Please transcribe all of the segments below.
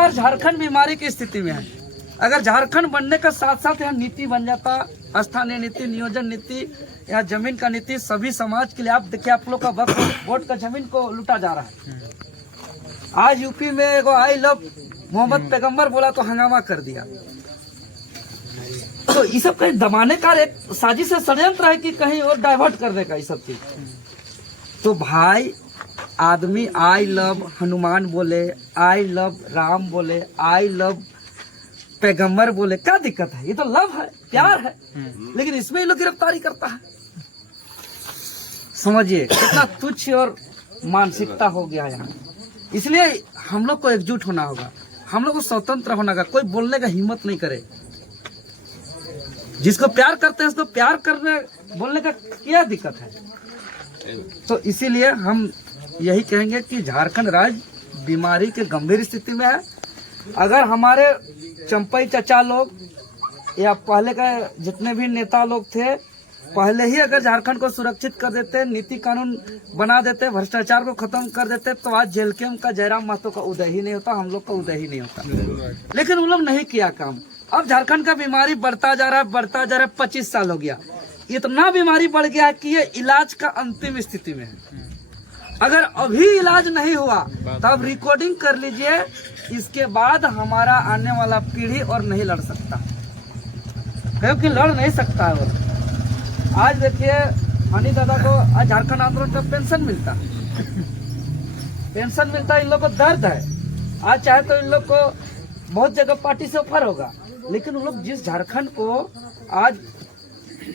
प्रकार झारखंड बीमारी की स्थिति में है। अगर झारखंड बनने के साथ साथ यहाँ नीति बन जाता, स्थानीय नीति, नियोजन नीति, या जमीन का नीति सभी समाज के लिए। आप देखिए, आप लोग का वक्त वोट का जमीन को लूटा जा रहा है। आज यूपी में एगो आई लव मोहम्मद पैगंबर बोला तो हंगामा कर दिया। तो ये सब कहीं दबाने का एक साजिश है, षड्यंत्र है कि कहीं और डाइवर्ट करने का ये सब चीज। तो भाई, आदमी आई लव हनुमान बोले, आई लव राम बोले, आई लव पैगंबर बोले, क्या दिक्कत है? ये तो लव है, प्यार है। लेकिन इसमें ये लोग गिरफ्तारी करता है। समझिए कितना तुच्छ और मानसिकता हो गया यहाँ। इसलिए हम लोग को एकजुट होना होगा, हम लोग को स्वतंत्र होना होगा। कोई बोलने का हिम्मत नहीं करे। जिसको प्यार करते हैं उसको प्यार करने बोलने का क्या दिक्कत है? तो इसीलिए हम यही कहेंगे कि झारखंड राज्य बीमारी के गंभीर स्थिति में है। अगर हमारे चंपई चचा लोग या पहले का जितने भी नेता लोग थे, पहले ही अगर झारखंड को सुरक्षित कर देते, नीति कानून बना देते, भ्रष्टाचार को खत्म कर देते, तो आज जेल के उनका जयराम महतो का उदय ही नहीं होता, हम लोग का उदय ही नहीं होता। लेकिन उन लोग नहीं किया काम। अब झारखंड का बीमारी बढ़ता जा रहा है, बढ़ता जा रहा है। 25 साल हो गया, इतना बीमारी बढ़ गया है कि ये इलाज का अंतिम स्थिति में है। अगर अभी इलाज नहीं हुआ तब रिकॉर्डिंग कर लीजिए, इसके बाद हमारा आने वाला पीढ़ी और नहीं लड़ सकता, क्योंकि लड़ नहीं सकता है वो। आज देखिए, हनी दादा को आज झारखंड आंदोलन का पेंशन मिलता, पेंशन मिलता। इन लोग को दर्द है। आज चाहे तो इन लोग को बहुत जगह पार्टी से ऑफर होगा, लेकिन उन लोग जिस झारखंड को आज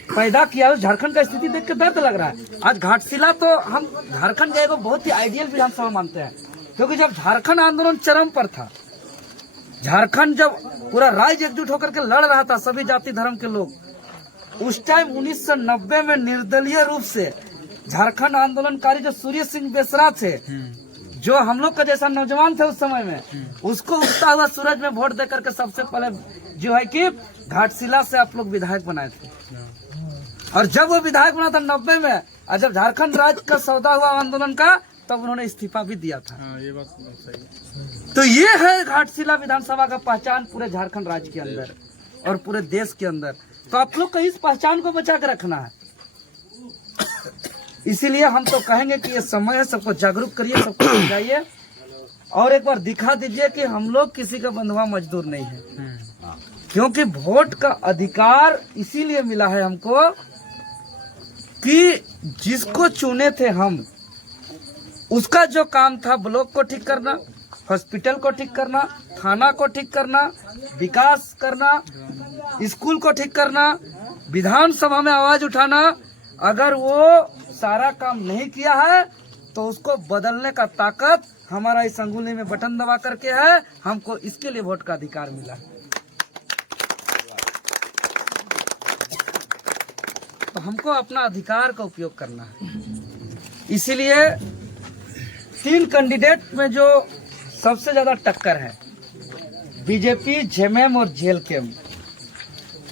पैदा किया, उस झारखंड का स्थिति देख के दर्द लग रहा है। आज घाटशिला तो हम झारखंड के एक बहुत ही आइडियल विधानसभा मानते हैं, क्योंकि जब झारखंड आंदोलन चरम पर था, झारखंड जब पूरा राज्य एकजुट होकर के लड़ रहा था, सभी जाति धर्म के लोग, उस टाइम 1990 में निर्दलीय रूप से झारखंड आंदोलनकारी जो सूर्य सिंह बेसरा थे, जो हम लोग का जैसा नौजवान थे उस समय में, उसको उगता हुआ सूरज में वोट देकर के सबसे पहले जो है कि घाटशिला से आप लोग विधायक बनाए थे। और जब वो विधायक बना था 90 में, और जब झारखंड राज्य का सौदा हुआ आंदोलन का, तब उन्होंने इस्तीफा भी दिया था। ये बात सही। तो ये है घाटशिला विधानसभा का पहचान पूरे झारखंड राज्य के अंदर और पूरे देश के अंदर। तो आप लोग को इस पहचान को बचा के रखना है। इसीलिए हम तो कहेंगे कि ये समय है, सबको जागरूक करिए, सबको समझाइए, और एक बार दिखा दीजिए कि हम लोग किसी का बंधुआ मजदूर नहीं है। क्योंकि वोट का अधिकार इसीलिए मिला है हमको कि जिसको चुने थे हम, उसका जो काम था ब्लॉक को ठीक करना, हॉस्पिटल को ठीक करना, थाना को ठीक करना, विकास करना, स्कूल को ठीक करना, विधानसभा में आवाज उठाना, अगर वो सारा काम नहीं किया है तो उसको बदलने का ताकत हमारा इस अंगुली में बटन दबा करके है। हमको इसके लिए वोट का अधिकार मिला है। तो हमको अपना अधिकार का उपयोग करना है। इसीलिए 3 कैंडिडेट में जो सबसे ज्यादा टक्कर है, बीजेपी, जेएमएम और जेएलकेएम।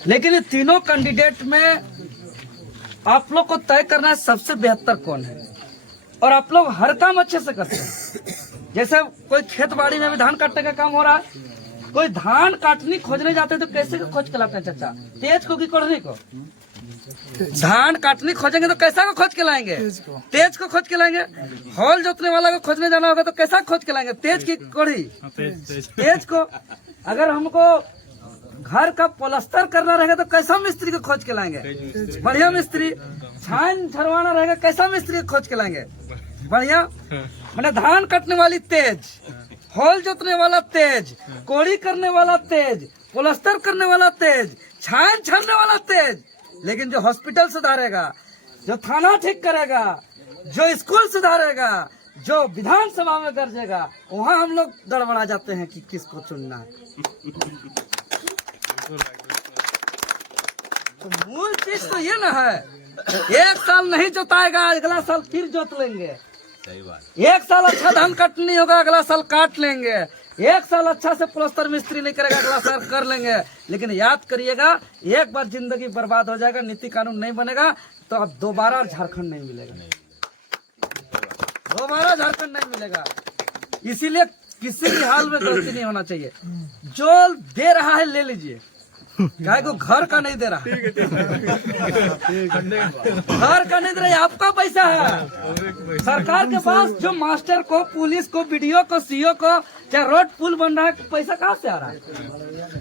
लेकिन ये तीनों कैंडिडेट में आप लोग को तय करना है सबसे बेहतर कौन है। और आप लोग हर काम अच्छे से करते हैं। जैसे कोई खेत बाड़ी में भी धान काटने का काम हो रहा है, कोई धान काटनी खोजने जाते हैं तो कैसे खोज के लाते हैं चाचा? तेज को कि कोढ़नी को? धान काटनी खोजेंगे तो कैसा को खोज के लाएंगे? तेज को खोज के लाएंगे। हॉल जोतने वाला को खोजने जाना होगा तो कैसा खोज के लाएंगे? तेज की कोढ़ी? तेज को। अगर हमको घर का प्लास्टर करना रहेगा तो कैसा मिस्त्री को खोज के लाएंगे? बढ़िया मिस्त्री। छान छरवाना रहेगा, कैसा मिस्त्री को खोज के लाएंगे? बढ़िया। मैंने धान काटने वाली तेज, हॉल जोतने वाला तेज, कोड़ी करने वाला तेज, प्लास्टर करने वाला तेज, छान छानने वाला तेज। लेकिन जो हॉस्पिटल सुधारेगा, जो थाना ठीक करेगा, जो स्कूल सुधारेगा, जो विधानसभा में गरजेगा, वहाँ हम लोग गड़बड़ा जाते हैं कि किसको चुनना है। तो मूल चीज तो ये ना है, एक साल नहीं जोताएगा, अगला साल फिर जोत लेंगे। सही बात। एक साल अच्छा धान काटनी होगा, अगला साल काट लेंगे। एक साल अच्छा से प्लास्टर मिस्त्री नहीं करेगा, अगला साल कर लेंगे। लेकिन याद करिएगा, एक बार जिंदगी बर्बाद हो जाएगा, नीति कानून नहीं बनेगा तो अब दोबारा झारखंड नहीं मिलेगा, दोबारा झारखंड नहीं मिलेगा। इसीलिए किसी भी हाल में गलती नहीं होना चाहिए। जो दे रहा है ले लीजिए, गाय को घर का नहीं दे रहा, घर का नहीं दे रहा, ये आपका पैसा है। सरकार के पास जो मास्टर को, पुलिस को, बीडीओ को, सीओ को, चाहे रोड पुल बन रहा है, पैसा कहाँ से आ रहा है?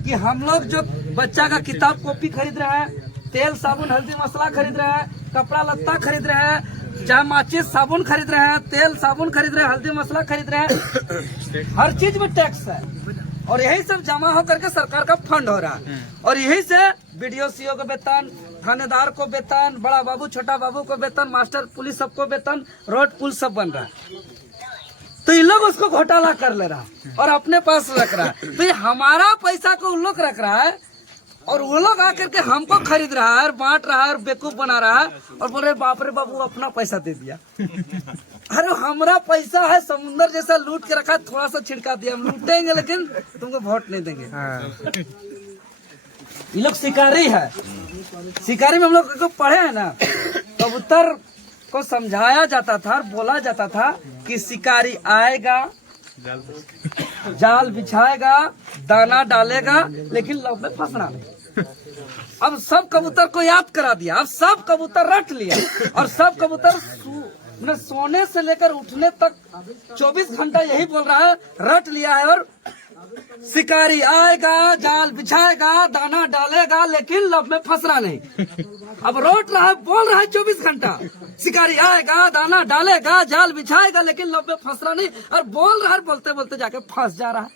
कि हम लोग जो बच्चा का किताब कॉपी खरीद रहे हैं, तेल साबुन हल्दी मसाला खरीद रहे हैं, कपड़ा लत्ता खरीद रहे हैं, चाहे माचिस साबुन खरीद रहे हैं, तेल साबुन खरीद रहे हैं, हल्दी मसाला खरीद रहे हैं, हर चीज में टैक्स है। और यही सब जमा होकर के सरकार का फंड हो रहा है। और यही से बीडीओ सीओ को वेतन, थानेदार को वेतन, बड़ा बाबू छोटा बाबू को वेतन, मास्टर पुलिस सबको वेतन, रोड पुल सब बन रहा है। तो इन लोग उसको घोटाला कर ले रहा है और अपने पास रख रहा है। तो ये हमारा पैसा को उन लोग रख रहा है और वो लोग आकर के हमको खरीद रहा है और बांट रहा है और बेवकूफ बना रहा है और बोल रहे बाप रे बाबू अपना पैसा दे दिया। अरे हमारा पैसा है, समुंदर जैसा लूट के रखा, थोड़ा सा छिड़का दिया, हम लूटेंगे लेकिन तुमको वोट नहीं देंगे। ये लोग शिकारी है। शिकारी में हम लोग को पढ़े हैं ना, कबूतर को समझाया जाता था और बोला जाता था कि शिकारी आएगा, जाल बिछाएगा, दाना डालेगा, लेकिन लव में फंसना नहीं। अब सब कबूतर को याद करा दिया, अब सब कबूतर रट लिया और सब कबूतर सोने से लेकर उठने तक 24 घंटा यही बोल रहा है, रट लिया है। और शिकारी आएगा, जाल बिछाएगा, दाना डालेगा, लेकिन लब में फंसना नहीं। अब रोट रहा है, बोल रहा है 24 घंटा, शिकारी आएगा, दाना डालेगा, जाल बिछाएगा, लेकिन लब में फंसना नहीं, और बोल रहा है, बोलते बोलते जाके फंस जा रहा है।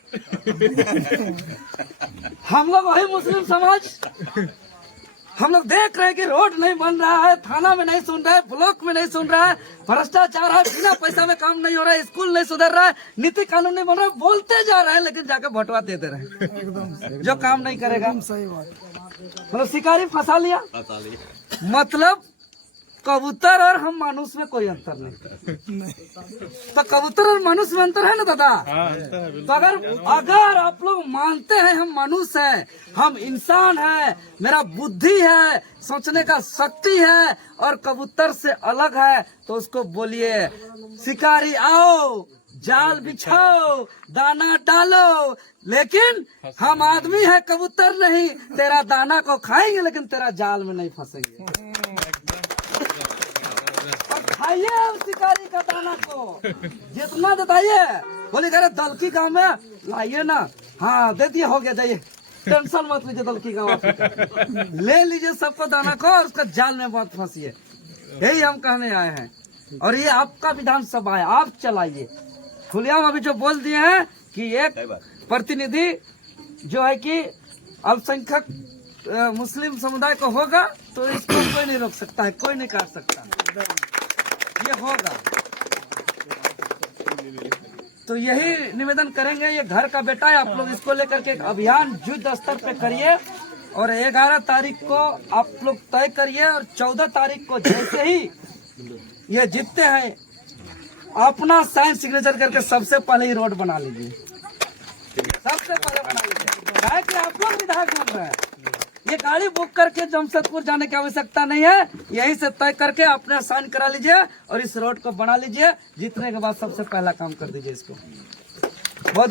हम लोग वही मुस्लिम समाज, हम लोग देख रहे हैं कि रोड नहीं बन रहा है, थाना में नहीं सुन रहा है, ब्लॉक में नहीं सुन रहा है, भ्रष्टाचार है, बिना पैसा में काम नहीं हो रहा है, स्कूल नहीं सुधर रहा है, नीति कानून नहीं बन रहा है, बोलते जा रहे हैं लेकिन जाके भटवा देते रहे, जो काम नहीं करेगा। सही बात। मतलब शिकारी फंसा लिया। मतलब कबूतर और हम मनुष्य में कोई अंतर नहीं। तो कबूतर और मनुष्य में अंतर है ना दादा? तो अगर आप लोग मानते हैं हम मनुष्य हैं, हम इंसान हैं, मेरा बुद्धि है, सोचने का शक्ति है और कबूतर से अलग है, तो उसको बोलिए शिकारी आओ, जाल बिछाओ, दाना डालो, लेकिन हम आदमी है, कबूतर नहीं। तेरा दाना को खाएंगे लेकिन तेरा जाल में नहीं फंसेंगे। खाइए शिकारी का दाना को जितना बताइए। बोले कह रहे दलकी गाँव में लाइए ना, हाँ दे दिए, हो गया, जाइए, टेंशन मत लीजिए, दलकी गाँव ले लीजिए सबको दाना को और उसका जाल में मत फंसिए। यही हम कहने आए हैं। और ये आपका विधानसभा है, आप चलाइए। खुलेआम अभी जो बोल दिए हैं कि एक प्रतिनिधि जो है कि अल्पसंख्यक मुस्लिम समुदाय को होगा, तो इसको कोई नहीं रोक सकता है, कोई नहीं काट सकता, ये होगा। तो यही निवेदन करेंगे, ये घर का बेटा है, आप लोग इसको लेकर के एक अभियान युद्ध स्तर पे करिए और 11 तारीख को आप लोग तय करिए और 14 तारीख को जैसे ही ये जीतते हैं अपना साइन सिग्नेचर करके सबसे पहले ही रोड बना लीजिए, सबसे पहले बना लीजिए। है कि आप लोग विधायक बन रहे हैं, ये गाड़ी बुक करके जमशेदपुर जाने की आवश्यकता नहीं है, यहीं से तय करके अपने साइन करा लीजिए और इस रोड को बना लीजिए। जीतने के बाद सबसे पहला काम कर दीजिए इसको। बहुत बहुत